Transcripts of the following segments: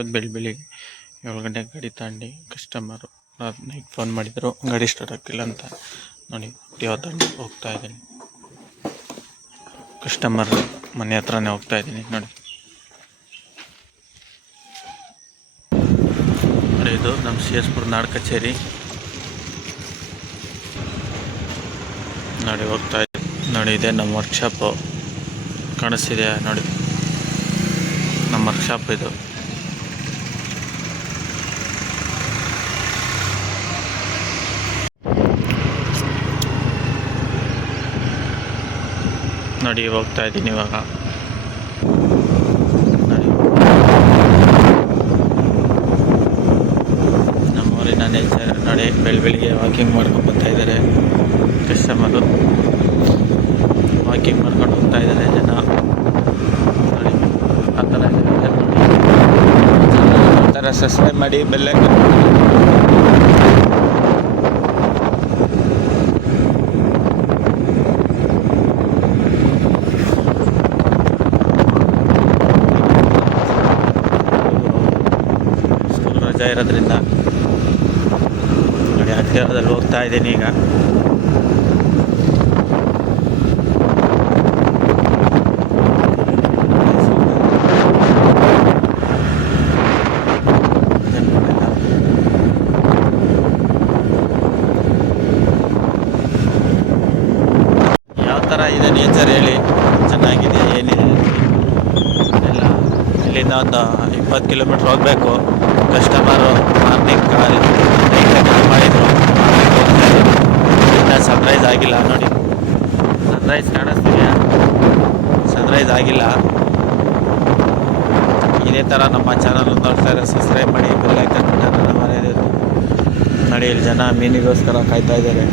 ಇವತ್ತು ಬೆಳಿಗ್ಗೆ 7 ಗಂಟೆಗೆ ಗಾಡಿ ತಗೊಂಡು ಕಸ್ಟಮರು ನೈಟ್ ಫೋನ್ ಮಾಡಿದರು, ಗಾಡಿ ಸ್ಟಾರ್ಟ್ ಆಗ್ತಿಲ್ಲ ಅಂತ. ನೋಡಿ ತಗೊಂಡು ಹೋಗ್ತಾ ಇದ್ದೀನಿ, ಕಸ್ಟಮರ್ ಮನೆ ಹತ್ರನೇ ಹೋಗ್ತಾ ಇದ್ದೀನಿ. ನೋಡಿ ಇದು ನಮ್ಮ CS ನಾಡ್ ಕಚೇರಿ. ನೋಡಿ ಹೋಗ್ತಾ ಇದ್ದೀನಿ. ನೋಡಿ ಇದೆ ನಮ್ಮ ವರ್ಕ್ಶಾಪು, ಕಾಣಿಸ್ತಿದೆ ನೋಡಿ ನಮ್ಮ ವರ್ಕ್ಶಾಪ್ ಇದು. ನೋಡಿ ಹೋಗ್ತಾ ಇದ್ದೀನಿ ಇವಾಗ. ನಮ್ಮೂರಿನ ನೇಚರ್ ನೋಡಿ, ಬೆಳಿಗ್ಗೆ ವಾಕಿಂಗ್ ಮಾಡ್ಕೊಂಡು ಬರ್ತಾ ಇದ್ದಾರೆ ಕಸ್ಟಮರು. ವಾಕಿಂಗ್ ಮಾಡ್ಕೊಂಡು ಹೋಗ್ತಾ ಇದ್ದಾರೆ ಜನ. ನೋಡಿ ಆ ಥರ ಸಬ್ಸ್ಕ್ರೈಬ್ ಮಾಡಿ, ಬೆಲ್ ಐಕಾನ್ ಸ್ಕೂಲ್ ರಜಾ ಇರೋದ್ರಿಂದ ನೋಡಿ ಹತ್ತಿರದಲ್ಲಿ ಹೋಗ್ತಾ ಇದ್ದೀನಿ ಈಗ. ಇದೆ ನೇಚರ್ ಹೇಳಿ, ಚೆನ್ನಾಗಿದೆ. ಏನಿದೆ ಎಲ್ಲ ಇಲ್ಲಿಂದ ಒಂದು 20 ಕಿಲೋಮೀಟ್ರ್ ಹೋಗಬೇಕು. ಕಸ್ಟಮರು ಮಾರ್ನಿಂಗ್ ಕಾಲ್ ಮಾಡಿದರು, ಇನ್ನು ಸನ್ರೈಸ್ ಆಗಿಲ್ಲ. ನೋಡಿ ಸನ್ರೈಸ್ ಕಾಣಿಸ್ತಿದೆಯಾ? ಸನ್ರೈಸ್ ಆಗಿಲ್ಲ. ಇದೇ ಥರ ನಮ್ಮ ಚಾನಲ್ ನೋಡ್ತಾರೆ, ಸಬ್ಸ್ಕ್ರೈಬ್ ಮಾಡಿ, ಬೆಲ್ ಐಕಾನ್ ಬಟನ್ ಮರೆಯದಿಲ್ಲ. ನೋಡಿ ಇಲ್ಲಿ ಜನ ಮೀನಿಗೋಸ್ಕರ ಕಾಯ್ತಾ ಇದ್ದಾರೆ.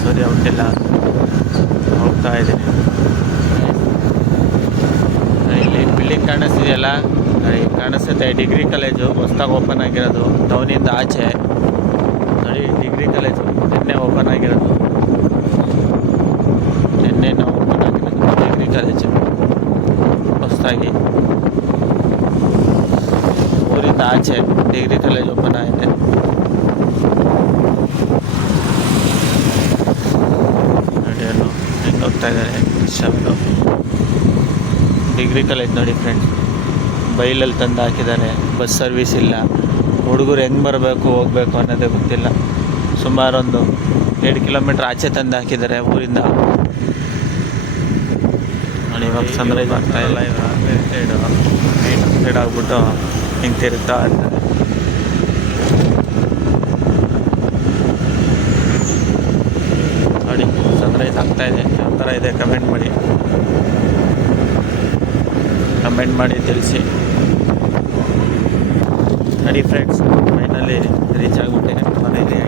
ಸೂರ್ಯ ಹುಟ್ಟಿಲ್ಲ, ಹೋಗ್ತಾ ಇದ್ದೀನಿ. ಇಲ್ಲಿ ಬಿಲ್ಡಿಂಗ್ ಕಾಣಿಸ್ತಿದೆಯಲ್ಲ, ಕಾಣಿಸುತ್ತೆ ಡಿಗ್ರಿ ಕಾಲೇಜು, ಹೊಸ್ದಾಗಿ ಓಪನ್ ಆಗಿರೋದು ಟೌನಿಂದ ಆಚೆ. ನೋಡಿ ಡಿಗ್ರಿ ಕಾಲೇಜು ನಿನ್ನೆ ಓಪನ್ ಆಗಿರೋದು, ನಿನ್ನೆ ನಾವು ಓಪನ್ ಆಗಿರೋದು ಡಿಗ್ರಿ ಕಾಲೇಜು ಹೊಸ್ದಾಗಿ. ಊರಿಂದ ಆಚೆ ಡಿಗ್ರಿ ಕಾಲೇಜ್ ಓಪನ್ ಆಗಿದೆ. ನೋಡಿ ಹೆಂಗೆ ಹೋಗ್ತಾ ಇದ್ದಾರೆ ಶಾಲೆಗಳು. ಡಿಗ್ರಿ ಕಾಲೇಜ್ ನೋಡಿ ಫ್ರೆಂಡ್ಸ್, ಬೈಲಲ್ಲಿ ತಂದು ಹಾಕಿದ್ದಾರೆ. ಬಸ್ ಸರ್ವಿಸ್ ಇಲ್ಲ, ಹುಡುಗರು ಹೆಂಗೆ ಬರಬೇಕು ಹೋಗಬೇಕು ಅನ್ನೋದೇ ಗೊತ್ತಿಲ್ಲ. ಸುಮಾರು ಒಂದು 2 ಕಿಲೋಮೀಟ್ರ್ ಆಚೆ ತಂದು ಹಾಕಿದ್ದಾರೆ ಊರಿಂದ. ನೋಡಿ ಇವಾಗ ಸನ್ರೈಸ್ ಆಗ್ತಾ ಇಲ್ಲ, ಇವಾಗ ಸೈಡ್ ಆಗ್ಬಿಟ್ಟು ಹಿಂಗೆ ತಿರುಗ್ತಾ ಇರ್ತಾರೆ. ನೋಡಿ ಸನ್ರೈಸ್ ಆಗ್ತಾ ಇದೆ, ಯಾವ ಥರ ಇದೆ ಕಮೆಂಟ್ ಮಾಡಿ ತಿಳಿಸಿ. ನೋಡಿ ಫ್ರೆಂಡ್ಸ್, ಫೈನಲಿ ರೀಚ್ ಆಗಿಬಿಟ್ಟೆ ಮನೆಯಲ್ಲಿ.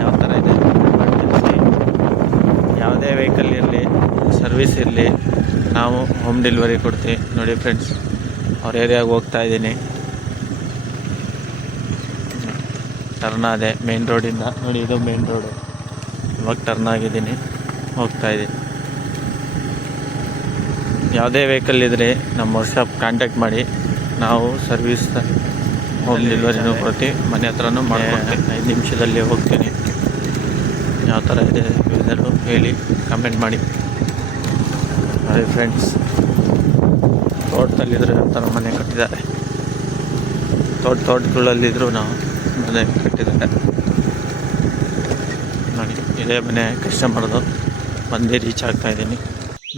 ಯಾವ ಥರ ಇದೆ ತಿಳಿಸಿ. ಯಾವುದೇ ವೆಹಿಕಲ್ ಇರಲಿ, ಸರ್ವಿಸ್ ಇರಲಿ, ನಾವು ಹೋಮ್ ಡೆಲಿವರಿ ಕೊಡ್ತೀವಿ. ನೋಡಿ ಫ್ರೆಂಡ್ಸ್, ಅವ್ರ ಏರಿಯಾಗೆ ಹೋಗ್ತಾ ಇದ್ದೀನಿ. ಟರ್ನ್ ಆದೆ ಮೇನ್ ರೋಡಿಂದ. ನೋಡಿ ಇದು ಮೇನ್ ರೋಡು, ಇವಾಗ ಟರ್ನ್ ಆಗಿದ್ದೀನಿ, ಹೋಗ್ತಾ ಇದ್ದೀನಿ. ಯಾವುದೇ ವೆಹಿಕಲ್ ಇದ್ದರೆ ನಮ್ಮ ವರ್ಕ್ಶಾಪ್ ಕಾಂಟ್ಯಾಕ್ಟ್ ಮಾಡಿ, ನಾವು ಸರ್ವಿಸ್ ಹೋಮ್ ಡೆಲಿವರಿನೂ ಕೊಡ್ತೀವಿ, ಮನೆ ಹತ್ರನೂ ಮಾಡ್ಕೊಡ್ತೀವಿ. 5 ನಿಮಿಷದಲ್ಲಿ ಹೋಗ್ತೀನಿ. ಯಾವ ಥರ ಇದೆ ವೆದರು ಹೇಳಿ, ಕಮೆಂಟ್ ಮಾಡಿ. ನೋಡಿ ಫ್ರೆಂಡ್ಸ್, ತೋಟದಲ್ಲಿದ್ದರೂ ಯಾವ ಥರ ಮನೆ ಕಟ್ಟಿದ್ದಾರೆ, ತೋಟಗಳಲ್ಲಿದ್ದರೂ ನಾವು ಮನೆ ಕಟ್ಟಿದ್ದಾರೆ. ನೋಡಿ ಇದೇ ಮನೆ ಕಸ್ಟಮರ್ದು. ಬಂದು ರೀಚ್ ಆಗ್ತಾಯಿದ್ದೀನಿ.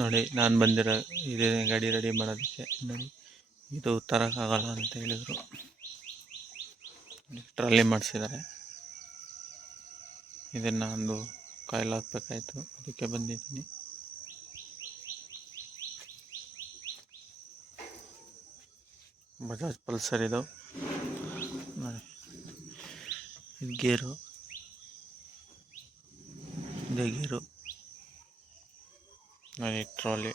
ನೋಡಿ ನಾನು ಬಂದಿರೋ ಇದೇ ಗಾಡಿ ರೆಡಿ ಮಾಡೋದಕ್ಕೆ. ನೋಡಿ ಇದು ತರೋಕ್ಕಾಗಲ್ಲ ಅಂತ ಹೇಳಿದರು, ಟ್ರಾಲಿ ಮಾಡಿಸಿದ್ದಾರೆ. ಇದನ್ನು ಒಂದು ಕಾಯಿಲ್ ಹಾಕಬೇಕಾಯ್ತು, ಅದಕ್ಕೆ ಬಂದಿದ್ದೀನಿ. ಬಜಾಜ್ ಪಲ್ಸರ್ ಇದು. ನೋಡಿ ಗೇರು, ಇದೇ ಗೇರು. ನೋಡಿ ಟ್ರಾಲಿ.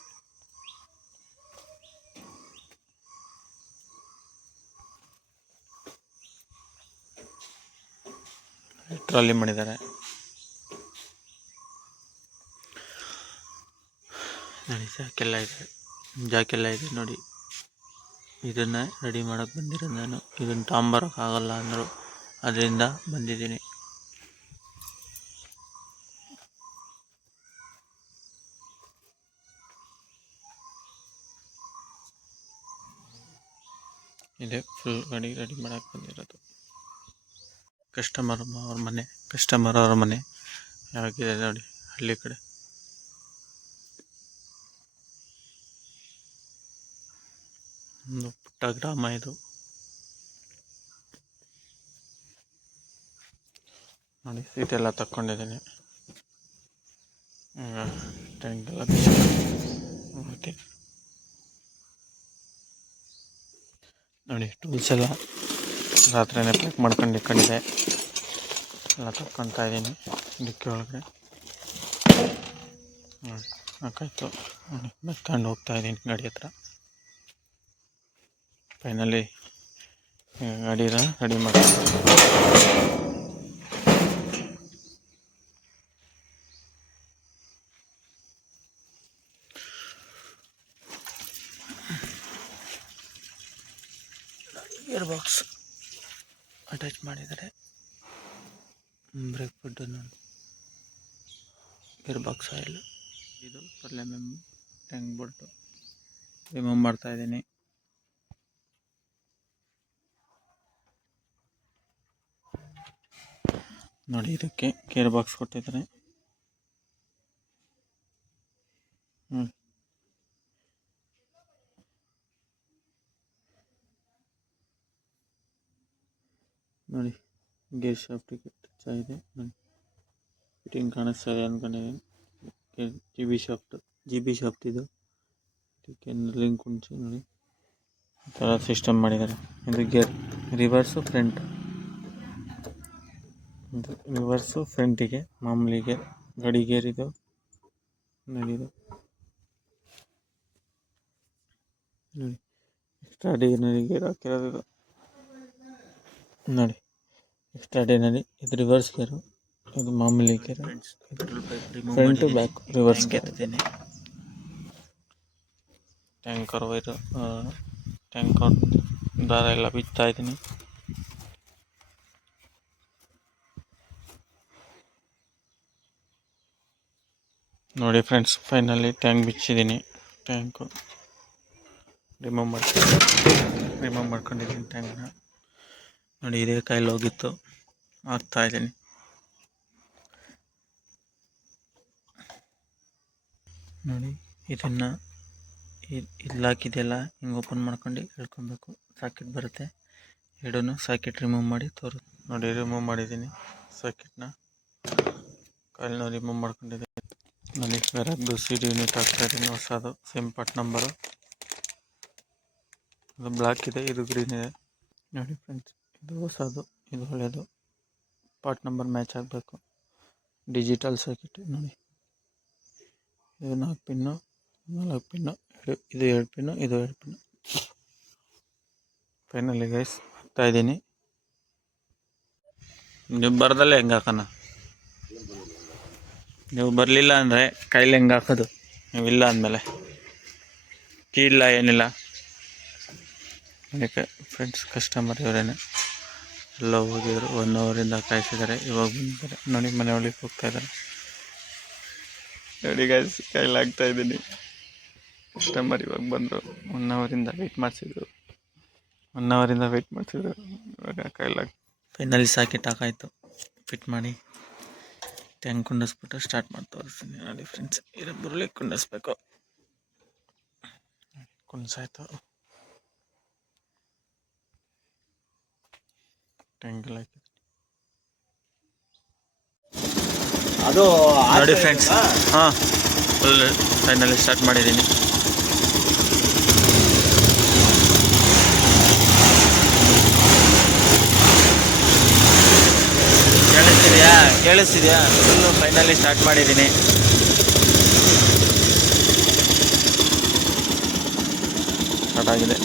ಟ್ರಾಲಿ ಮಾಡಿದ್ದಾರೆ ನೋಡಿ. ಜಾಕೆಲ್ಲ ಇದೆ ನೋಡಿ. ಇದನ್ನು ರೆಡಿ ಮಾಡೋಕ್ಕೆ ಬಂದಿರೋದು ನಾನು. ಇದನ್ನು ತಗೊಂಬರೋಕ್ಕಾಗಲ್ಲ ಅಂದರು, ಅದರಿಂದ ಬಂದಿದ್ದೀನಿ. ಇದೆ ಫುಲ್ ಗಾಡಿ ರೆಡಿ ಮಾಡೋಕ್ಕೆ ಬಂದಿರೋದು. ಕಸ್ಟಮರ್ ಅವ್ರ ಮನೆ ಯಾವಾಗಿದೆ ನೋಡಿ, ಹಳ್ಳಿ ಕಡೆ. ಒಂದು ಪುಟ್ಟ ಗ್ರಾಮ ಇದು ನೋಡಿ. ಸೀಟೆಲ್ಲ ತಕ್ಕೊಂಡಿದ್ದೀನಿ. ಟ್ಯಾಂಕೆಲ್ಲ ಓಕೆ ನೋಡಿ. ಟೂಲ್ಸ್ ಎಲ್ಲ ರಾತ್ರಿನೇ ಪ್ಯಾಕ್ ಮಾಡ್ಕೊಂಡು ಇಟ್ಕೊಂಡಿದೆ. ಎಲ್ಲ ತಕ್ಕೊತಾ ಇದ್ದೀನಿ ಡಿಕ್ಕಿ ಒಳಗಡೆ. ನೋಡಿ ಸಾಕಾಯ್ತು ನೋಡಿ. ಮೆತ್ಕೊಂಡು ಹೋಗ್ತಾ ಇದ್ದೀನಿ ಗಾಡಿ ಹತ್ರ. ಫೈನಲಿ ಗಾಡಿನ ರೆಡಿ ಮಾಡಿ ಗೇರ್ ಬಾಕ್ಸ್ ಅಟ್ಯಾಚ್ ಮಾಡಿದ್ದಾರೆ. ಬ್ರೇಕ್ ಫುಡ್ ಗೇರ್ ಬಾಕ್ಸ್ ಆಯಿಲ್. ಇದು ಟ್ಯಾಂಕ್ ಬೋಲ್ಟು ರಿಮೂವ್ ಮಾಡ್ತಾ ಇದ್ದೀನಿ. ನೋಡಿ ಇದಕ್ಕೆ ಗೇರ್ ಬಾಕ್ಸ್ ಕೊಟ್ಟಿದ್ದಾರೆ. ನೋಡಿ ಗೇರ್ ಶಾಫ್ಟಿಗೆ ಟಚ್ ಆಗಿದೆ ನೋಡಿ. ಫಿಟ್ಟಿಂಗ್ ಕಾಣಿಸ್ತಾ ಇದೆ ಅಂದ್ಕೊಂಡಿದ್ದೀನಿ. ಜಿ ಬಿ ಶಾಫ್ಟ್ ಇದು. ಇದಕ್ಕೆ ಲಿಂಕ್ ಉಂಟು ನೋಡಿ. ಈ ಥರ ಸಿಸ್ಟಮ್ ಮಾಡಿದ್ದಾರೆ. ಇದು ಗೇರ್ ರಿವರ್ಸು ಫ್ರಂಟಿಗೆ ಮಾಮೂಲಿ ಗೇರ್, ಗಾಡಿ ಗೇರ್ ಇದು ನೋಡಿ. ಇದು ನೋಡಿ ಎಕ್ಸ್ಟ್ರಾಡಿನರಿ ಗೇರ್ ಹಾಕಿರೋದು ನೋಡಿ. ಎಕ್ಸ್ಟ್ರಾಡಿನರಿ ಇದು ರಿವರ್ಸ್ ಗೇರು, ಇದು ಮಾಮೂಲಿ gear. Front back reverse gear. Tanker wire tanker ದಾರ ಎಲ್ಲ ಬಿಚ್ತಾ ಇದ್ದೀನಿ. ನೋಡಿ ಫ್ರೆಂಡ್ಸ್, ಫೈನಲಿ ಟ್ಯಾಂಕ್ ಬಿಚ್ಚಿದ್ದೀನಿ. ಟ್ಯಾಂಕು ರಿಮೂವ್ ಮಾಡ್ಕೊಂಡಿದ್ದೀನಿ ಟ್ಯಾಂಕ್ನ ನೋಡಿ. ಇದೇ ಕೈಲಿ ಹೋಗಿತ್ತು, ಹಾಕ್ತಾ ಇದ್ದೀನಿ. ನೋಡಿ ಇದನ್ನು ಇಲ್ಲಿ ಹಾಕಿದೆಲ್ಲ ಹಿಂಗೆ ಓಪನ್ ಮಾಡ್ಕೊಂಡು ಹೇಳ್ಕೊಬೇಕು. ಸಾಕೆಟ್ ಬರುತ್ತೆ, ಎರಡೂ ಸಾಕೆಟ್ ರಿಮೂವ್ ಮಾಡಿ ನೋಡಿ. ರಿಮೂವ್ ಮಾಡಿದ್ದೀನಿ ಸಾಕೆಟ್ನ, ಕೈಲನ್ನ ರಿಮೂವ್ ಮಾಡ್ಕೊಂಡಿದ್ದೀನಿ ನೋಡಿ. ಬೇರೆದ್ದು CD ಯೂನಿಟ್ ಹಾಕ್ತಾ ಇದ್ದೀನಿ, ಹೊಸದು ಸೇಮ್ ಪಾರ್ಟ್ ನಂಬರು. ಅದು ಬ್ಲ್ಯಾಕ್ ಇದೆ, ಇದು ಗ್ರೀನ್ ಇದೆ ನೋಡಿ ಫ್ರೆಂಡ್ಸ್. ಇದು ಹೊಸದು, ಇದು ಹಳೆಯದು. ಪಾರ್ಟ್ ನಂಬರ್ ಮ್ಯಾಚ್ ಆಗಬೇಕು. ಡಿಜಿಟಲ್ ಸಾಕೆಟ್ ನೋಡಿ. ಇದು 4 ಪಿನ್ನು, 4 ಪಿನ್ನು, ಇದು 2 ಪಿನ್ನು, ಇದು 2 ಪಿನ್ನು. ಫೈನಲಿ ಗೈಸ್ ಹಾಕ್ತಾ ಇದ್ದೀನಿ. ನೀವು ಬರ್ದಲ್ಲೇ ಹೆಂಗೆ ಹಾಕೋಣ? ನೀವು ಬರಲಿಲ್ಲ ಅಂದರೆ ಕೈಲಿ ಹೆಂಗೆ ಹಾಕೋದು? ನೀವಿಲ್ಲ ಅಂದಮೇಲೆ ಕೀ ಇಲ್ಲ, ಏನಿಲ್ಲ. ಅದಕ್ಕೆ ಫ್ರೆಂಡ್ಸ್ ಕಸ್ಟಮರ್ ಇವರೇನೆ. ಎಲ್ಲ ಹೋಗಿದ್ರು, 1 ಅವರಿಂದ ಕಾಯಿಸಿದ್ದಾರೆ. ಇವಾಗ ಬಂದಿದ್ದಾರೆ ನೋಡಿ. ಮನೆ ಒಳಗೆ ಹೋಗ್ತಾ ಇದ್ದಾರೆ ನೋಡಿ ಗೈಸ್. ಕೈಲಿ ಹಾಕ್ತಾ ಇದ್ದೀನಿ. ಕಸ್ಟಮರ್ ಇವಾಗ ಬಂದರು. 1 ಅವರಿಂದ ವೆಯ್ಟ್ ಮಾಡಿಸಿದ್ರು. ಇವಾಗ ಕೈಲಾಗ ಫೈನಲಿ ಸಾಕೆಟ್ ಹಾಕಾಯಿತು. ಫಿಟ್ ಮಾಡಿ ಟ್ಯಾಂಕ್ ಕುಂಡಿಸ್ಬಿಟ್ಟು ಸ್ಟಾರ್ಟ್ ಮಾಡಿ ತೋರಿಸ್ತೀನಿ ನೋಡಿ ಫ್ರೆಂಡ್ಸ್. ಇದು ಬುರುಳಿ ಕುಂಡಿಸ್ಬೇಕು. ಕುಂಡಿಸಾಯ್ತು. ಟ್ಯಾಂಕೆಲ್ಲ ಹಾಕಿದ್ದೀನಿ ಅದು ನೋಡಿ ಫ್ರೆಂಡ್ಸ್. ಹಾಂ, ಫುಲ್ ಫೈನಲಿ ಸ್ಟಾರ್ಟ್ ಮಾಡಿದ್ದೀನಿ. ಕೇಳಿಸ್ತಿದೆಯಾ? ಫುಲ್ಲು ಫೈನಲಿ ಸ್ಟಾರ್ಟ್ ಮಾಡಿದ್ದೀನಿ. ಸ್ಟಾರ್ಟ್ ಆಗಿದೆ.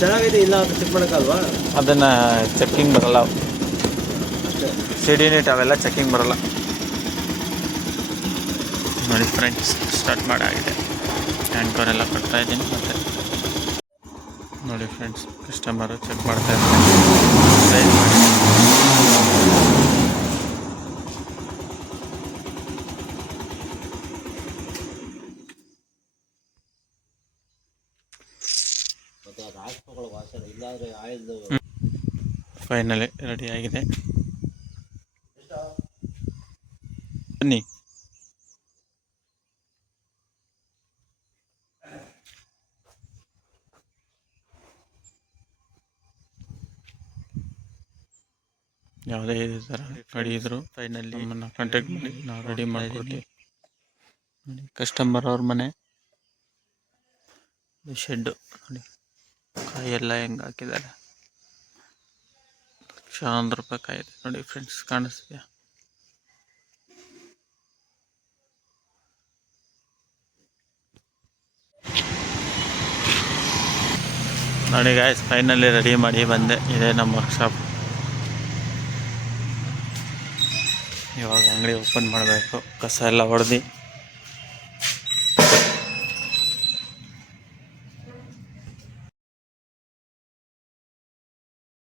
ಚೆನ್ನಾಗಿದೆ, ಇಲ್ಲ ಅಂತ ಚೆಕ್ ಮಾಡೋಕ್ಕಲ್ವಾ? ಅದನ್ನು ಚೆಕ್ಕಿಂಗ್ ಬರಲ್ಲ, ಸಿಡಿ ನೀಟ್ ಅವೆಲ್ಲ ಚೆಕ್ಕಿಂಗ್ ಬರಲ್ಲ. ನೋಡಿ ಫ್ರೆಂಡ್ಸ್, ಸ್ಟಾರ್ಟ್ ಮಾಡಾಗಿದೆ. ಆ್ಯಂಕರ್ ಎಲ್ಲ ಕೊಡ್ತಾ ಇದ್ದೀನಿ. ಮತ್ತು ನೋಡಿ ಫ್ರೆಂಡ್ಸ್, ಕಸ್ಟಮರು ಚೆಕ್ ಮಾಡ್ತಾ ಇದ್ದಾರೆ. ಫೈನಲಿ ರೆಡಿ ಆಗಿದೆ. ಬನ್ನಿ. ಯಾವುದೇ ಇದೇ ಥರ ಗಾಡಿ ಇದ್ರು ಫೈನಲಿ ನಮ್ಮನ್ನು ಕಾಂಟ್ಯಾಕ್ಟ್ ಮಾಡಿ, ನಾವು ರೆಡಿ ಮಾಡಿಕೊಡ್ತೀವಿ. ನೋಡಿ ಕಸ್ಟಮರ್ ಅವ್ರ ಮನೆ ಶೆಡ್ಡು ನೋಡಿ, ಕಾಯಿ ಎಲ್ಲ ಹೆಂಗೆ ಹಾಕಿದ್ದಾರೆ. ₹100 ಕಾಯಿ ಇದೆ ನೋಡಿ ಫ್ರೆಂಡ್ಸ್, ಕಾಣಿಸ್ತೀಯಾ? ನೋಡಿ ಗಾಯ್ಸ್, ಫೈನಲಿ ರೆಡಿ ಮಾಡಿ ಬಂದೆ. ಇದೇ ನಮ್ಮ ವರ್ಕ್ಶಾಪ್. ಇವಾಗ ಅಂಗಡಿ ಓಪನ್ ಮಾಡಬೇಕು, ಕಸ ಎಲ್ಲ ಹೊಡೆದು